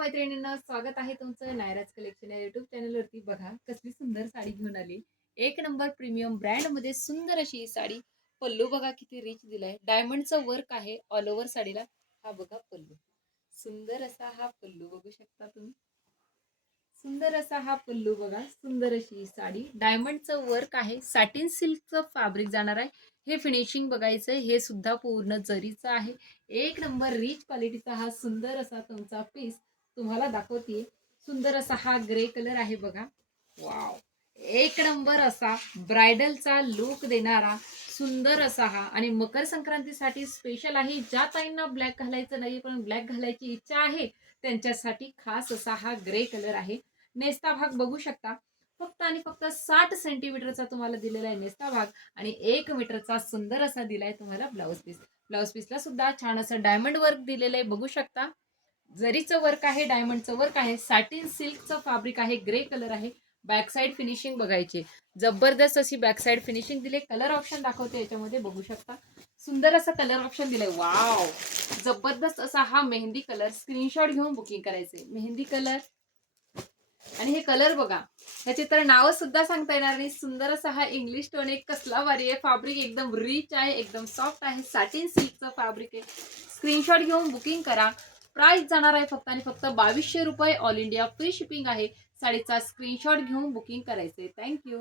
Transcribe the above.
मैत्रिणींना स्वागत आहे तुमचं नायराज कलेक्शन या युट्यूब चॅनलवरती. बघा कसली सुंदर साडी घेऊन आली. एक नंबर प्रीमियम ब्रँड मध्ये सुंदर अशी ही साडी. पल्लू बघा किती रिच दिलाय, डायमंडचं वर्क आहे ऑल ओव्हर साडीला. हा बघा पल्लू, सुंदर असा हा पल्लू बघू शकता तुम्ही. सुंदर असा हा पल्लू बघा, सुंदर अशी ही साडी, डायमंडचं वर्क आहे, सॅटिन सिल्कचं फॅब्रिक जाणार आहे. हे फिनिशिंग बघायचंय, हे सुद्धा पूर्ण जरीचं आहे. एक नंबर रिच क्वालिटीचा हा सुंदर असा तुमचा पीस तुम्हाला दाखवते. सुंदर असा हा ग्रे कलर आहे बघा. वाव, एक नंबर असा ब्रायडलचा लुक देणारा सुंदर असा हा. आणि मकर संक्रांतीसाठी स्पेशल आहे. ज्या ताईंना ब्लॅक घालायचं नाही पण ब्लॅक घालायची इच्छा आहे त्यांच्यासाठी खास असा हा ग्रे कलर आहे. नेस्ता भाग बघू शकता, फक्त आणि फक्त 60 सेंटीमीटरचा तुम्हाला दिलेला आहे नेस्ता भाग. आणि 1 मीटरचा सुंदर असा दिलाय तुम्हाला ब्लाउज पीस. ब्लाउज पीसला सुद्धा छान असं डायमंड वर्क दिलेलं आहे बघू शकता. जरीचं वर्क आहे, डायमंडचं वर्क आहे, सॅटिन सिल्कचं फॅब्रिक आहे, ग्रे कलर आहे. बॅक साइड फिनिशिंग बघायची, जबरदस्त अशी बॅक साइड फिनिशिंग दिली. कलर ऑप्शन दाखवते याच्यामध्ये बघू शकता. सुंदर असा कलर ऑप्शन दिलाय. वाव, जबरदस्त असा हा मेहंदी कलर. स्क्रीनशॉट घेऊन बुकिंग करायचे. मेहंदी कलर आणि हे कलर बघा, ह्याचे तर नाव सुद्धा सांगता येणार नाही. सुंदर असा हा इंग्लिश टोन आहे, कसला भारी आहे. फॅब्रिक एकदम रिच आहे, एकदम सॉफ्ट आहे, सॅटिन सिल्कचं फॅब्रिक आहे. स्क्रीनशॉट घेऊन बुकिंग करा. प्राइस जाणार आहे फक्त आणि फक्त 2200 रुपये. ऑल इंडिया फ्री शिपिंग आहे. साडीचा स्क्रीनशॉट घेऊन बुकिंग करायचंय. थँक्यू.